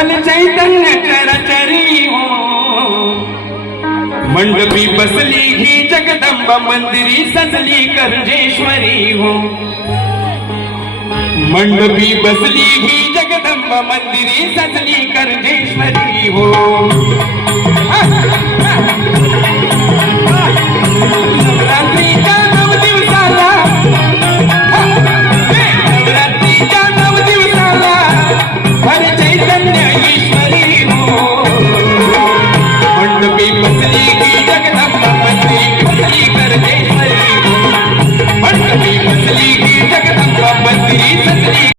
विठ्ठल चैतन्य चरचरी हो मंडपी बसली ही जगदंबा मंदिरी सजली कर्जेश्वरी हो मंडपी बसली ही जगदंबा मंदिरी सजली कर्जेश्वरी हो